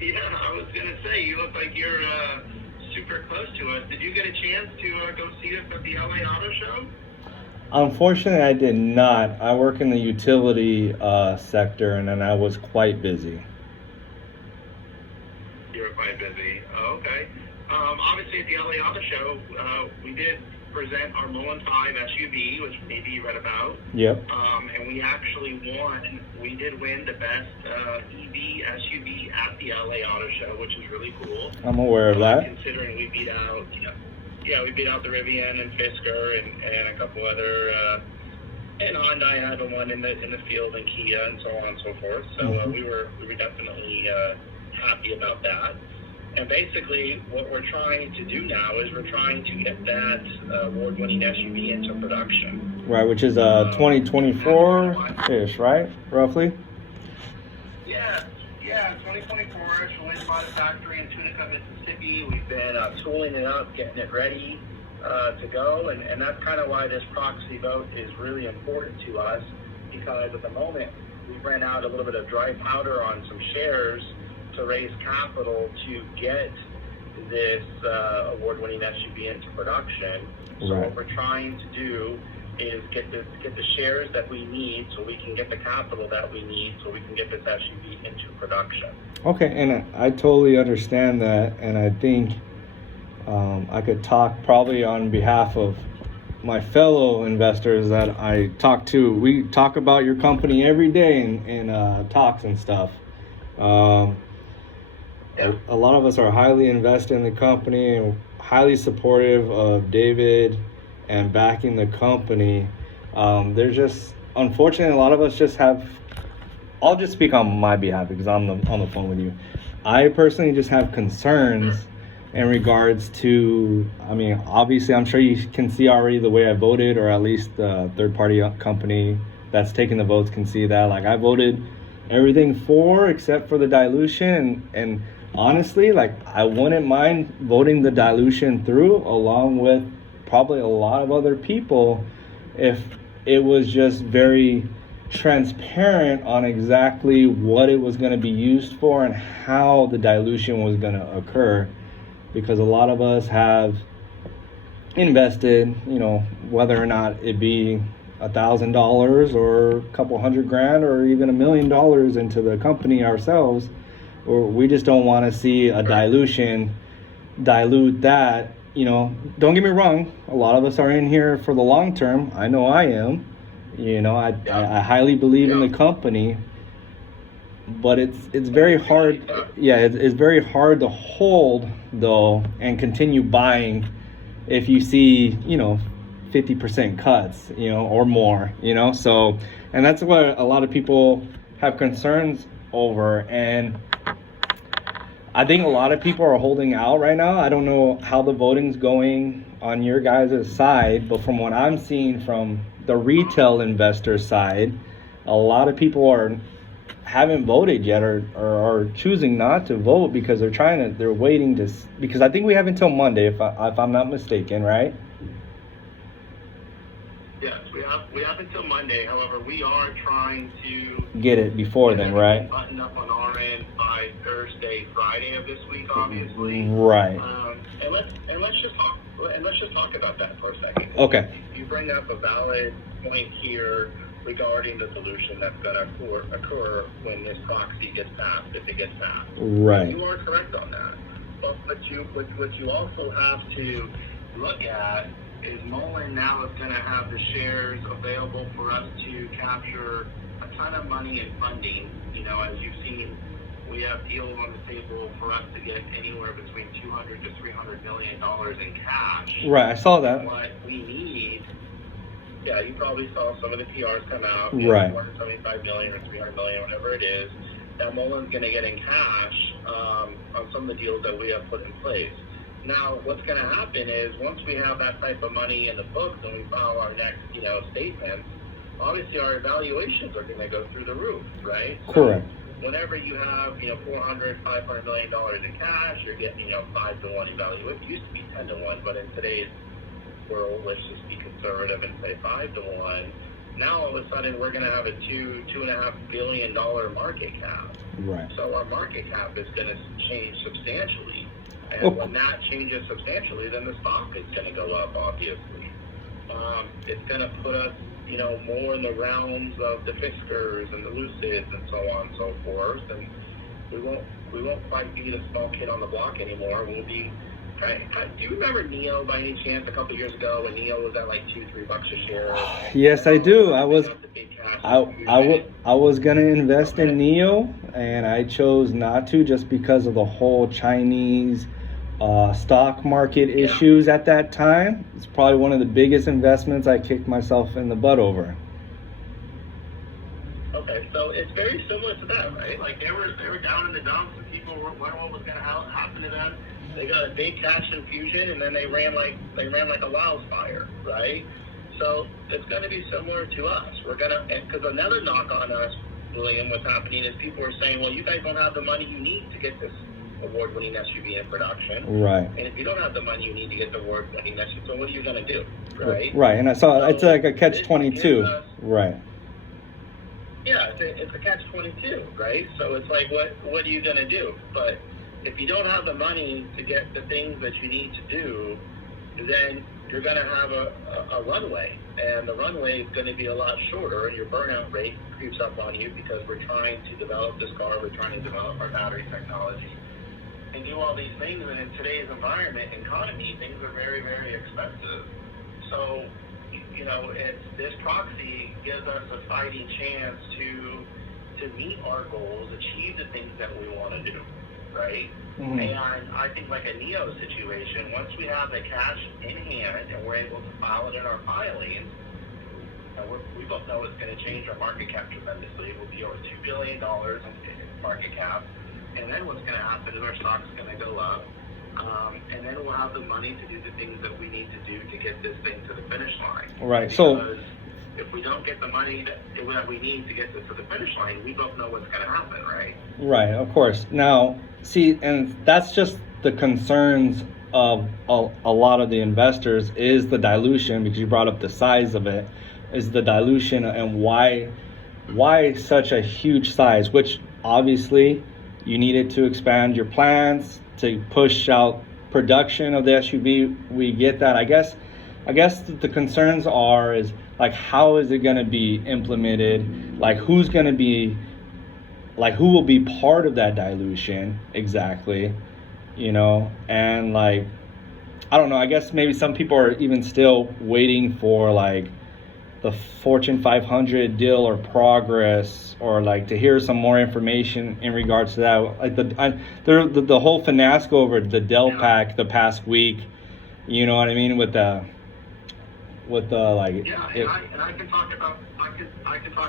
Yeah, I was going to say, you look like you're super close to us. Did you get a chance to go see us at the LA Auto Show? Unfortunately, I did not. I work in the utility sector, and then I was quite busy. You were quite busy. Oh, okay. Obviously, at the LA Auto Show, we did present our MULN 5 SUV, which maybe you read about. Yep. And we actually won. We did win the best EV SUV at the LA Auto Show, which is really cool. I'm aware of that. Considering we beat out, we beat out the Rivian and Fisker and a couple other, and Hyundai had one in the field, and Kia and so on and so forth. So we were definitely happy about that. And basically, what we're trying to do now is we're trying to get that award-winning SUV into production. Right, which is 2024-ish, right? Roughly? Yeah, 2024-ish. We went by the factory in Tunica, Mississippi. We've been tooling it up, getting it ready to go. And that's kind of why this proxy vote is really important to us, because at the moment, we ran out a little bit of dry powder on some shares to raise capital to get this award-winning SUV into production. So right. What we're trying to do is get the shares that we need, so we can get the capital that we need, so we can get this SUV into production. Okay, and I totally understand that, and I think I could talk probably on behalf of my fellow investors that I talk to. We talk about your company every day in talks and stuff. A lot of us are highly invested in the company and highly supportive of David and backing the company. There's just, unfortunately, a lot of us just have, I'll just speak on my behalf because I'm on the phone with you. I personally just have concerns in regards to, I mean, obviously, I'm sure you can see already the way I voted, or at least the third-party company that's taking the votes can see that. Like, I voted everything for except for the dilution, and honestly, like, I wouldn't mind voting the dilution through along with probably a lot of other people if it was just very transparent on exactly what it was going to be used for and how the dilution was going to occur, because a lot of us have invested, whether or not it be $1,000 or a couple $100,000 or even $1 million into the company ourselves, or we just don't want to see a dilution dilute that. Don't get me wrong, a lot of us are in here for the long term. I know I am. I highly believe in the company, but it's very hard. Yeah, it's very hard to hold though and continue buying if you see 50% cuts, or more, so, and that's what a lot of people have concerns over, and I think a lot of people are holding out right now. I don't know how the voting's going on your guys' side, but from what I'm seeing from the retail investor side, a lot of people haven't voted yet or are choosing not to vote because they're waiting to, because I think we have until Monday if I'm not mistaken, right? Yes, we have until Monday. However, we are trying to get it before then, right? Button up on our end by Thursday, Friday of this week, obviously. Right. And let's just talk about that for a second. Okay. You bring up a valid point here regarding the dilution that's going to occur when this proxy gets passed, if it gets passed. Right. You are correct on that. But what you also have to look at is MULN now is going to have the shares available for us to capture a ton of money in funding. As you've seen, we have deals on the table for us to get anywhere between $200 to $300 million in cash. Right, I saw that. What we need, you probably saw some of the PRs come out. Right. $275 million or $300 million, whatever it is. Now MULN's going to get in cash on some of the deals that we have put in place. Now, what's going to happen is once we have that type of money in the books and we file our next, statements, obviously our evaluations are going to go through the roof, right? Correct. So whenever you have, $400, $500 million in cash, you're getting, 5-to-1 evaluation. It used to be 10-to-1, but in today's world, let's just be conservative and say 5-to-1. now all of a sudden we're going to have a $2.5 billion market cap. Right. So our market cap is going to change substantially. And when that changes substantially, then the stock is going to go up, obviously. It's going to put us, more in the realms of the Fiskers and the Lucids and so on and so forth. And we won't quite be the small kid on the block anymore. We'll be. Do you remember NEO by any chance a couple years ago when NEO was at like $2-3 a share? Yes, I do. I was gonna invest in NEO, and I chose not to just because of the whole Chinese stock market issues at that time. It's probably one of the biggest investments I kicked myself in the butt over. Okay, so it's very similar to that, right? Like they were down in the dumps, and people were wondering what was going to happen to them. They got a big cash infusion, and then they ran like a wildfire, right? So it's going to be similar to us. We're gonna, because another knock on us, William, what's happening is people are saying, well, you guys don't have the money you need to get this award-winning SUV in production. Right. And if you don't have the money you need to get the award-winning SUV, so what are you going to do, right? Right, and I saw it's like a catch-22. Right. Yeah, it's a catch-22, right? So it's like, what are you going to do? But if you don't have the money to get the things that you need to do, then you're going to have a runway. And the runway is going to be a lot shorter, and your burnout rate creeps up on you because we're trying to develop this car, we're trying to develop our battery technology, and do all these things. And in today's environment, economy, things are very, very expensive. So, this proxy gives us a fighting chance to meet our goals, achieve the things that we want to do, right? Mm-hmm. And I think like a NEO situation, once we have the cash in hand and we're able to file it in our filings, we both know it's going to change our market cap tremendously. We'll be over $2 billion in market cap. And then what's going to happen is our stock's going to go up. And then we'll have the money to do the things that we need to do to get this thing to the finish line. Right. Because so if we don't get the money that we need to get this to the finish line, we both know what's going to happen, right? Right, of course. Now, see, and that's just the concerns of a lot of the investors is the dilution, because you brought up the size of it, is the dilution and why such a huge size, which obviously you needed to expand your plans to push out production of the SUV. We get that. I guess the concerns is like, how is it going to be implemented? Like, who will be part of that dilution exactly? And like, I don't know, I guess maybe some people are even still waiting for like the Fortune 500 deal or progress, or like to hear some more information in regards to that. Like the whole finasco over the DelPack the past week, you know what I mean, with the like. Yeah, and I can talk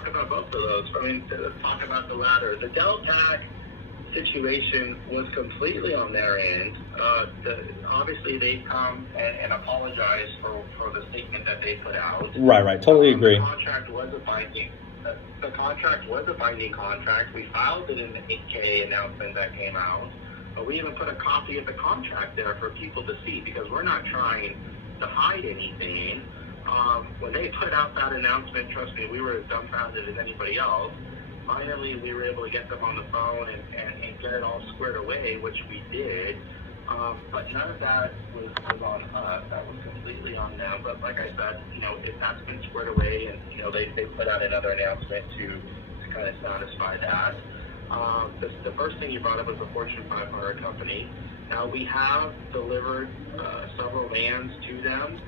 about both of those. I mean, let's talk about the latter. The DelPack situation was completely on their end. Obviously, they come and apologize for the statement that they put out. Right. Totally agree. The contract was a binding. The contract was a binding contract. We filed it in the 8K announcement that came out. But we even put a copy of the contract there for people to see, because we're not trying to hide anything. When they put out that announcement, trust me, we were as dumbfounded as anybody else. Finally, we were able to get them on the phone and get it all squared away, which we did. But none of that was on us. That was completely on them. But like I said, if that's been squared away, and they put out another announcement to kind of satisfy that. The first thing you brought up was the Fortune 500 company. Now, we have delivered several vans to them.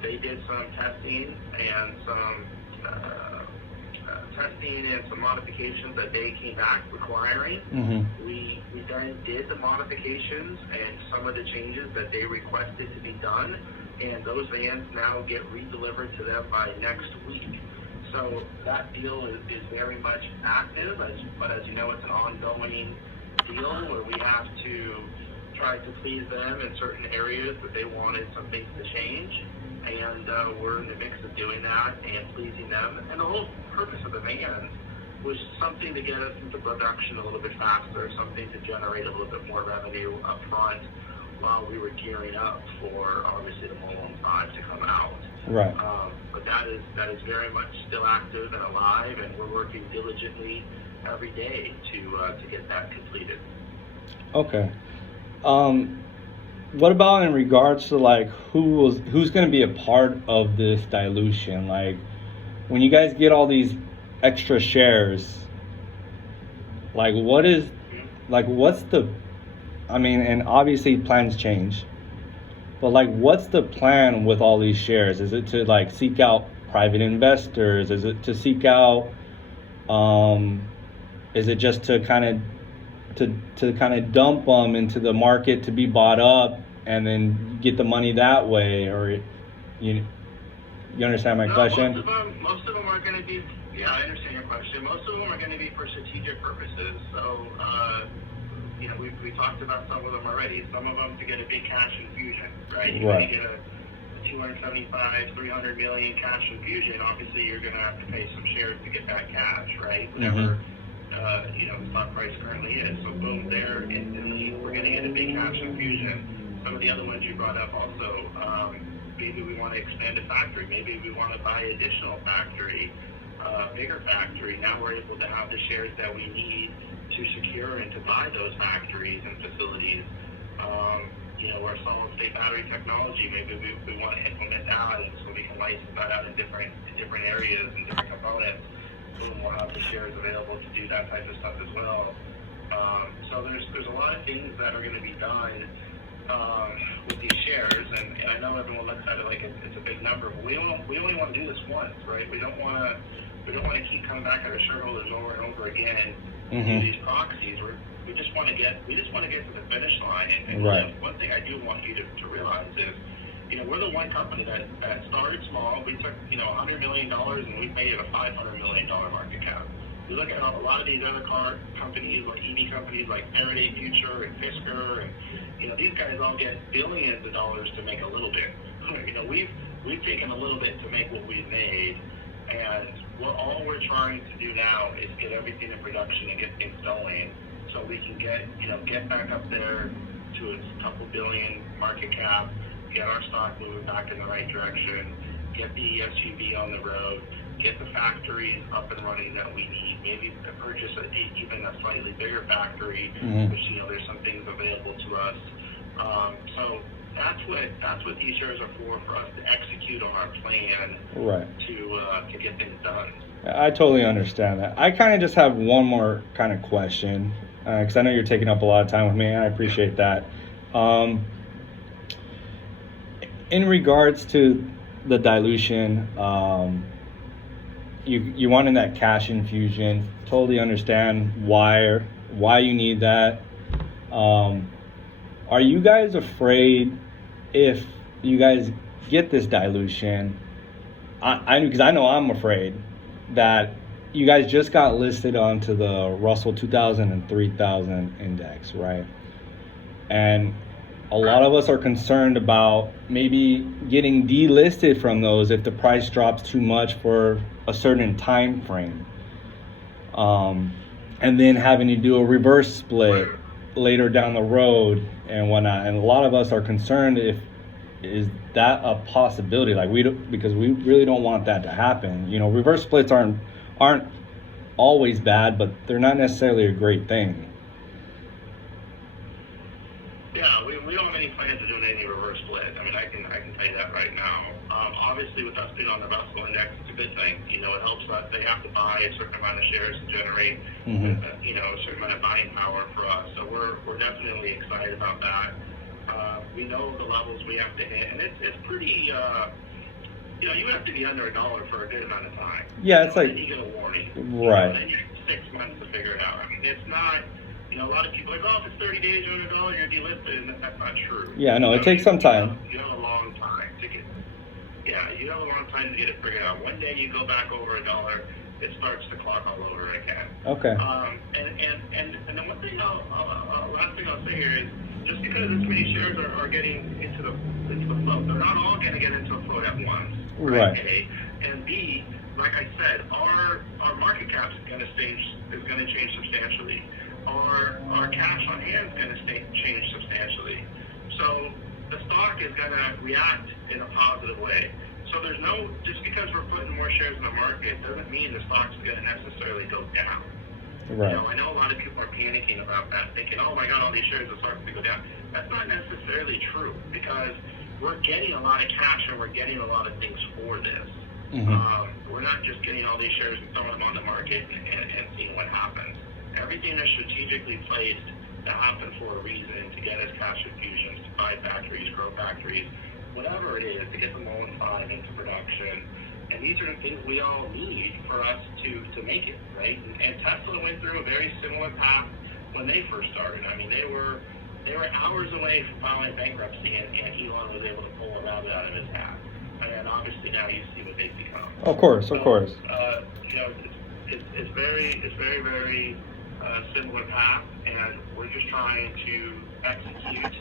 They did some testing and some modifications that they came back requiring. Mm-hmm. We then did the modifications and some of the changes that they requested to be done, and those vans now get redelivered to them by next week. So that deal is very much active, but as you know, it's an ongoing deal where we have to try to please them in certain areas that they wanted some things to change. And we're in the mix of doing that and pleasing them. And the whole purpose of the vans was something to get us into production a little bit faster, something to generate a little bit more revenue up front, while we were gearing up for obviously the MULN 5 to come out. Right. But that is very much still active and alive, and we're working diligently every day to get that completed. Okay. What about in regards to like who's going to be a part of this dilution? Like when you guys get all these extra shares, like what's the, I mean, and obviously plans change, but like what's the plan with all these shares? Is it to like seek out private investors? Is it to seek out, is it just to kind of dump them into the market to be bought up and then get the money that way? Or you understand my question? Most of them are going to be, yeah, I understand your question. Most of them are going to be for strategic purposes. So, we talked about some of them already. Some of them to get a big cash infusion, right? You get a 275, 300 million cash infusion. Obviously, you're going to have to pay some shares to get that cash, right? Whatever. The stock price currently is. So boom, there instantly we're going to get a big cash infusion. Some of the other ones you brought up also, maybe we want to expand a factory. Maybe we want to buy additional factory, bigger factory. Now we're able to have the shares that we need to secure and to buy those factories and facilities. Our solid state battery technology, maybe we want to implement that, and so we can license that out in different areas and different components. We'll have the shares available to do that type of stuff as well. So there's a lot of things that are going to be done with these shares, and I know everyone looks at it like it's a big number, but we only want to do this once, right? We don't want to keep coming back at our shareholders over and over again through these proxies. We just want to get to the finish line. And right. One thing I do want you to realize is, we're the one company that started small. We took, $100 million and we made it a $500 million market cap. We look at a lot of these other car companies, like EV companies like Faraday Future and Fisker, and these guys all get billions of dollars to make a little bit. We've taken a little bit to make what we've made, and all we're trying to do now is get everything in production and get things going, so we can get back up there to a couple billion market cap, get our stock moving back in the right direction, get the SUV on the road, get the factories up and running that we need, maybe purchase even a slightly bigger factory, which, there's some things available to us. So that's what these shares are for us to execute on our plan, right, to get things done. I totally understand that. I kind of just have one more kind of question, because I know you're taking up a lot of time with me, and I appreciate that. In regards to the dilution, you wanted that cash infusion. Totally understand why you need that. Are you guys afraid if you guys get this dilution? Because I know I'm afraid that you guys just got listed onto the Russell 2000 and 3000 index, right? And a lot of us are concerned about maybe getting delisted from those if the price drops too much for a certain time frame, and then having to do a reverse split later down the road and whatnot. And a lot of us are concerned is that a possibility? Like because we really don't want that to happen. Reverse splits aren't always bad, but they're not necessarily a great thing. Yeah, we don't have any plans of doing any reverse split. I mean, I can tell you that right now. Obviously, with us being on the Russell Index, it's a good thing. It helps us. They have to buy a certain amount of shares to generate, a certain amount of buying power for us. So we're definitely excited about that. We know the levels we have to hit, and it's pretty. You have to be under $1 for a good amount of time. Yeah, it's like you get a warning, right? Then you have 6 months to figure it out. I mean, it's not. A lot of people are like, oh, if it's 30 days, you're $100, you're delisted, and that's not true. Yeah, no, it takes some time. You have a long time to get. Yeah, you have a long time to get it figured out. One day you go back over $1, it starts to clock all over again. Okay. And then one thing last thing I'll say here is, just because this many shares are getting into the float, they're not all going to get into the float at once. Right. A, and B, like I said, our market cap is going to change substantially. Our cash on hand is going to change substantially. So stock is going to react in a positive way. So there's no, just because we're putting more shares in the market doesn't mean the stock's going to necessarily go down. Right. You know, I know a lot of people are panicking about that, thinking, oh my God, all these shares, the stock's going to go down. That's not necessarily true, because we're getting a lot of cash and we're getting a lot of things for this. We're not just getting all these shares and throwing them on the market and seeing what happens. Everything is strategically placed to happen for a reason, to get us cash infusions, to buy factories, grow factories, whatever it is, to get the MULN 5 into production. And these are the things we all need for us to make it, right? And Tesla went through a very similar path when they first started. I mean, they were hours away from filing bankruptcy, and Elon was able to pull a rabbit out of his hat. And obviously now you see what they've become. Of course. You know, it's very similar path, and we're just trying to execute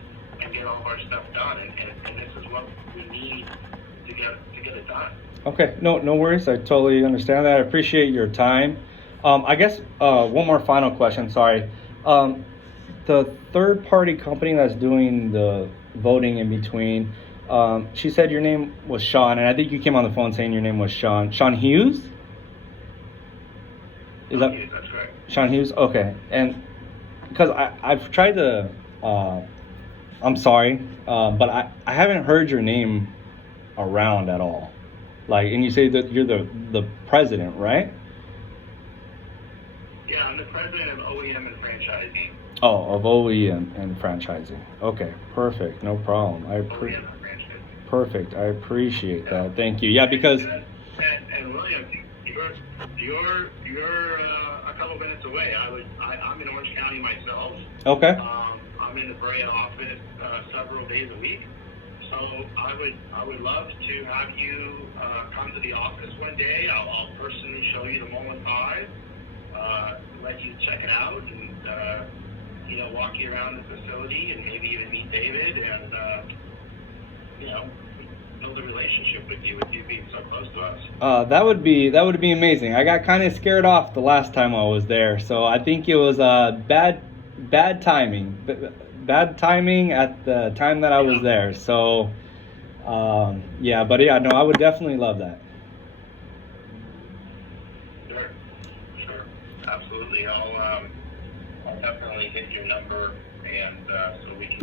and get all of our stuff done, and this is what we need to get it done. Okay, no worries. I totally understand that. I appreciate your time. I guess one more final question. Sorry. The third-party company that's doing the voting in between, she said your name was Sean, and I think you came on the phone saying your name was Sean. Sean Hughes? Is that Hughes, that's correct. Sean Hughes? Okay. And because I've tried to, I'm sorry, but I haven't heard your name around at all. Like, and you say that you're the president, right? Yeah, I'm the president of OEM and franchising. Oh, of OEM and franchising. Okay, perfect. No problem. OEM and franchising. Perfect. I appreciate that. Thank you. Yeah, because. And William, you're a couple minutes away. I'm in Orange County myself. Okay. I'm in the Brea office several days a week. So I would love to have you come to the office one day. I'll personally show you the MULN 5, let you check it out, and walk you around the facility, and maybe even meet David, and build a relationship with you being so close to us. That would be amazing. I got kind of scared off the last time I was there, so I think it was bad timing. Bad timing at the time that I was there. So, I would definitely love that. Sure, absolutely. I'll definitely hit your number, and so we can